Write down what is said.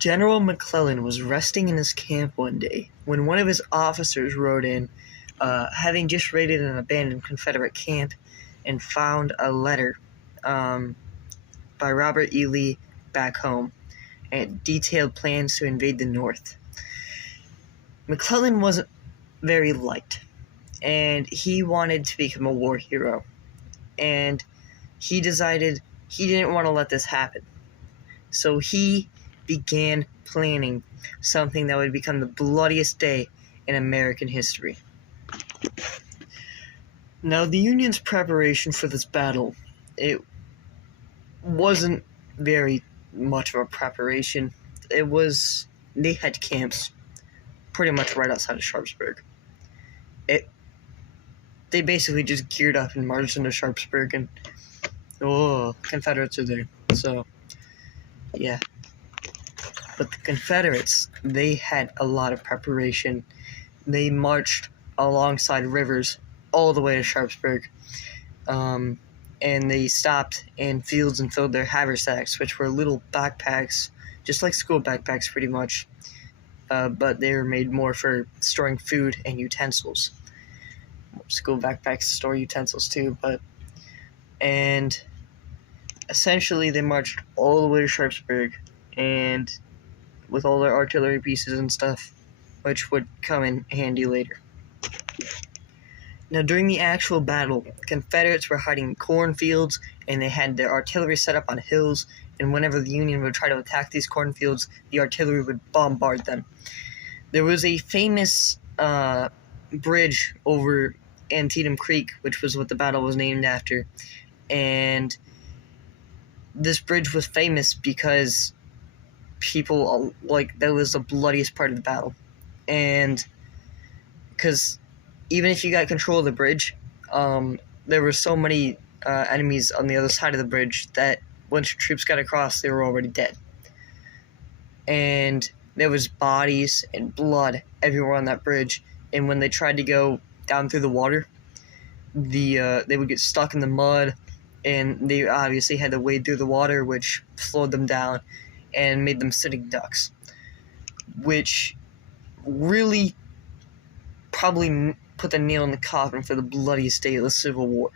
General McClellan was resting in his camp one day when one of his officers rode in, having just raided an abandoned Confederate camp, and found a letter by Robert E. Lee back home, and it detailed plans to invade the North. McClellan wasn't very liked, and he wanted to become a war hero, and he decided he didn't want to let this happen. So he began planning something that would become the bloodiest day in American history. Now, the Union's preparation for this battle, it wasn't very much of a preparation. They had camps pretty much right outside of Sharpsburg. They basically just geared up and marched into Sharpsburg, and Confederates are there. So, yeah. But the Confederates, they had a lot of preparation. They marched alongside rivers all the way to Sharpsburg, and they stopped in fields and filled their haversacks, which were little backpacks, just like school backpacks pretty much, but they were made more for storing food and utensils. School backpacks store utensils too, and essentially they marched all the way to Sharpsburg, and with all their artillery pieces and stuff, which would come in handy later. Now, during the actual battle, Confederates were hiding in cornfields, and they had their artillery set up on hills, and whenever the Union would try to attack these cornfields, the artillery would bombard them. There was a famous bridge over Antietam Creek, which was what the battle was named after, and this bridge was famous because people, that was the bloodiest part of the battle, and because even if you got control of the bridge, there were so many enemies on the other side of the bridge that once your troops got across, they were already dead. And there was bodies and blood everywhere on that bridge, and when they tried to go down through the water, they would get stuck in the mud, and they obviously had to wade through the water, which slowed them down and made them sitting ducks, which really probably put the nail in the coffin for the bloodiest day of the Civil War.